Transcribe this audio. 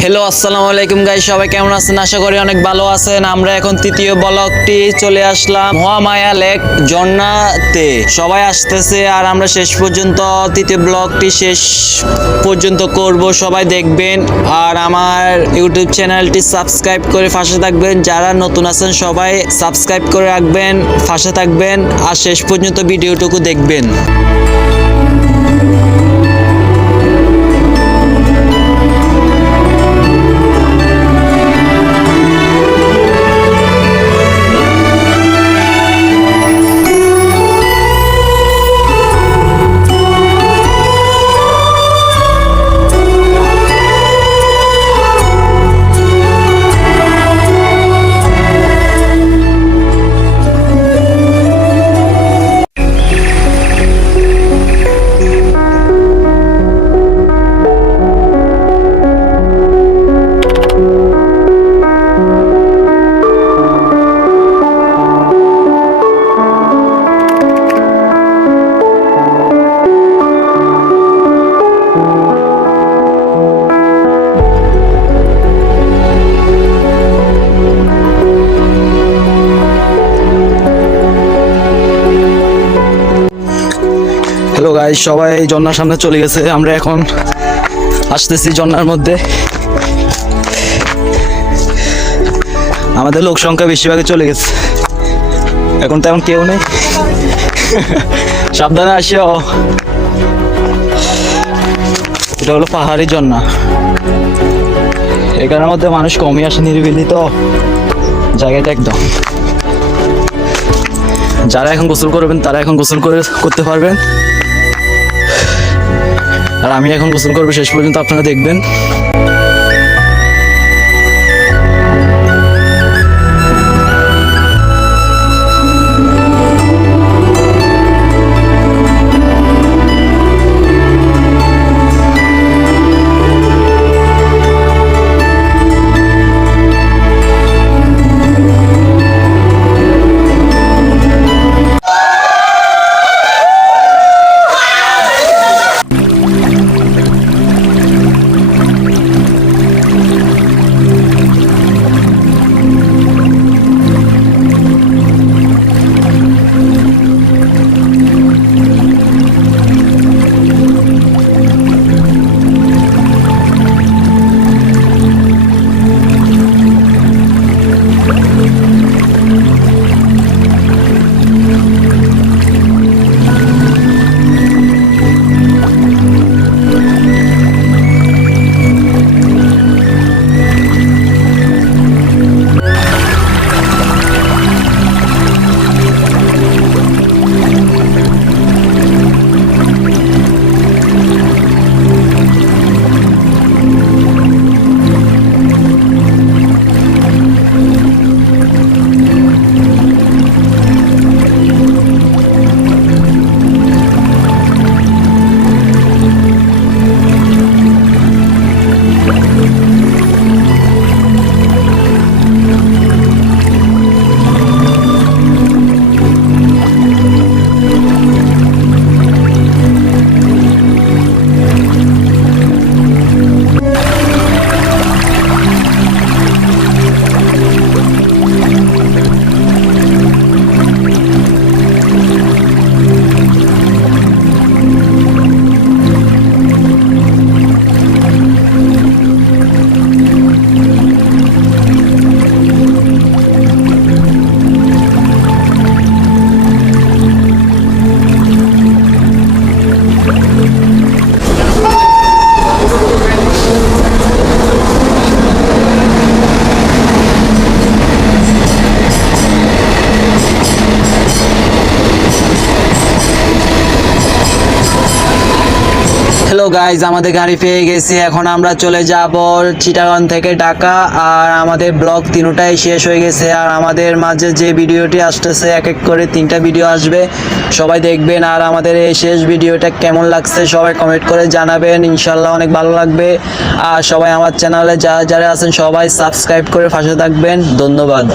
Hello আসসালামু আলাইকুম guys, সবাই কেমন আছেন? আশা করি অনেক ভালো আছেন। আমরা এখন তৃতীয় ব্লগটি চলে আসলাম মহামায়া লেক ঝর্ণাতে। সবাই আসতেছে আর আমরা শেষ পর্যন্ত তৃতীয় ব্লগটি শেষ পর্যন্ত করব, সবাই দেখবেন। আর আমার ইউটিউব চ্যানেলটি সাবস্ক্রাইব করে পাশে থাকবেন। যারা নতুন আছেন সবাই সাবস্ক্রাইব করে রাখবেন, পাশে থাকবেন আর শেষ পর্যন্ত ভিডিওটুকু দেখবেন। হ্যালো গাইস, সবাই ঝর্ণার সামনে চলে গেছে। আমরা এখন আসতেছি ঝর্ণার মধ্যে। আমাদের লোক সংখ্যা বেশিরভাগে চলে গেছে, এখন তেমন কেউ নেই। সাবধানে আসিও। এটা হলো পাহাড়ি ঝর্ণা, এখানের মধ্যে মানুষ কমই আসে, নিরিবিলি তো জায়গাটা একদম। যারা এখন গোসল করবেন তারা এখন গোসল করতে পারবেন, আর আমি এখন গোসল করবো। শেষ পর্যন্ত আপনারা দেখবেন। হ্যালো গাইজ, আমাদের গাড়ি পেয়ে গেছি। এখন আমরা চলে যাব চিটাগাং থেকে ঢাকা। আর আমাদের ব্লগ তিনটাই শেষ হয়ে গেছে। আর আমাদের মাঝে যে ভিডিওটি আসতেছে, এক এক করে 3টা ভিডিও আসবে, সবাই দেখবেন। আর আমাদের এই শেষ ভিডিওটা কেমন লাগছে সবাই কমেন্ট করে জানাবেন, ইনশাল্লাহ অনেক ভালো লাগবে। আর সবাই আমার চ্যানেলে যারা যারা আছেন সবাই সাবস্ক্রাইব করে পাশে থাকবেন। ধন্যবাদ।